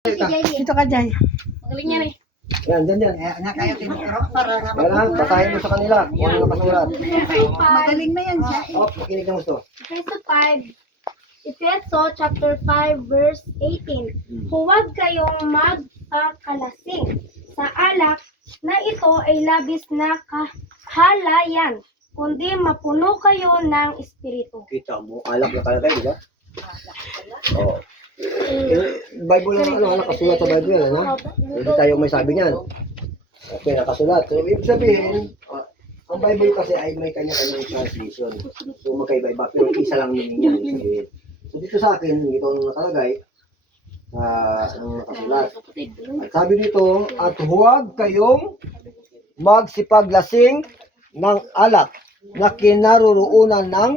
Dito ka, Jay. Magaling yan eh. Yan, dyan. Kayo tinuturo para Kailangan, basahin mo sa kanila kung ano nakasulat. magaling na yan siya. Oh, makinig ng gusto. Verse 5. Efeso chapter 5 verse 18. Huwag kayong magpakalasing sa alak na ito ay labis na kahalayan, kundi mapuno kayo ng espiritu. Kita mo, alak na kalagay, di ba? Oo. Bible lang, nakasulat sa Bible yan, ha? Hindi tayo may sabi niyan. Okay, nakasulat. So, ibig sabihin, ang Bible kasi ay may kanya-kanyang translation. So, magkaiba-iba, pero isa lang yun yan. Sabihin. So, dito sa akin, itong nakalagay, ang nakasulat. At sabi dito, at huwag kayong magsipaglasing ng alak na kinaroroonan ng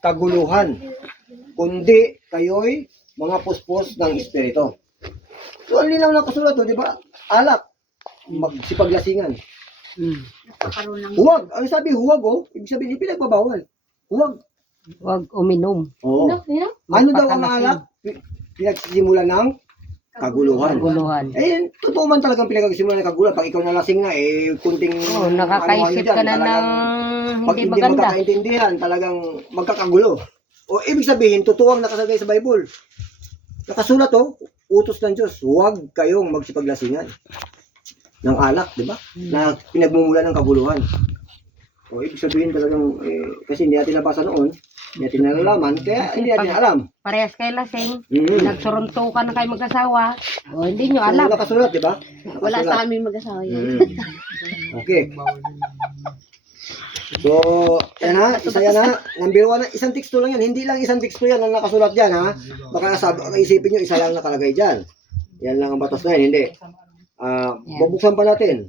kaguluhan, kundi kayo'y mga puspos ng espiritu. So, ang linaw na kasulat to, di ba? Alak, magsipaglasingan. Huwag, ang sabi huwag, oh. Ibig sabihin, hindi pinagbabawal. Huwag. Huwag uminom. Oo. Ano daw ang alak? Pinagsisimula ng kaguluhan. Guluhan. Eh, totoo man talagang pinagsisimula ng kaguluhan. Pag ikaw nalasing na, eh, kunting... Oh, nakakaisip ka na ng pag hindi hindi maganda. magkakaintindihan, talagang magkakagulo. O ibig sabihin, totoo ang nakalagay sa Bible. Nakasulat utos ng Diyos, huwag kayong magsipaglasingan ng alak, di ba? Na pinagmumula ng kaguluhan. O ibig sabihin talagang, kasi hindi natin nabasa noon, hindi natin nalalaman, kaya hindi natin alam. Parehas kayo lasing. Mm. Nagsuruntukan na kayo mag-asawa. O, hindi nyo So, alam. nakasulat, di ba? Wala Nakasulat. sa aming mag-asawa yan. Okay. So, yan ha, isa yan ha. Number 1, isang teksto lang yan. Hindi lang isang teksto yan ang nakasulat dyan ha. Baka isipin nyo, isa lang nakalagay dyan. Yan lang ang batas na yan, hindi. Bubuksan pa natin.